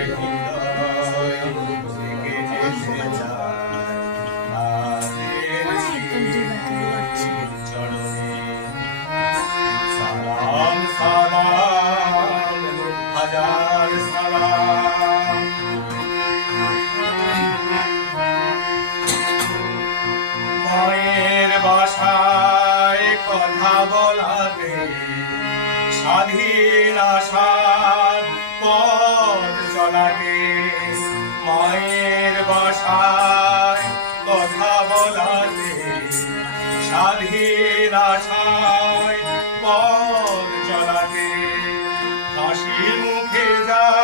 হৃদয় থেকে যেতে চায় মায়ের চরণে। সালাম সালাম হাজার সালাম। মায়ের বাসায় কথা বলাতে স্বাধীন আশার পথ চলাতে, মায়ের বাসায় কথা বলাতে স্বাধীন আশায় পথ চলাতে, হাসি মুখে যায়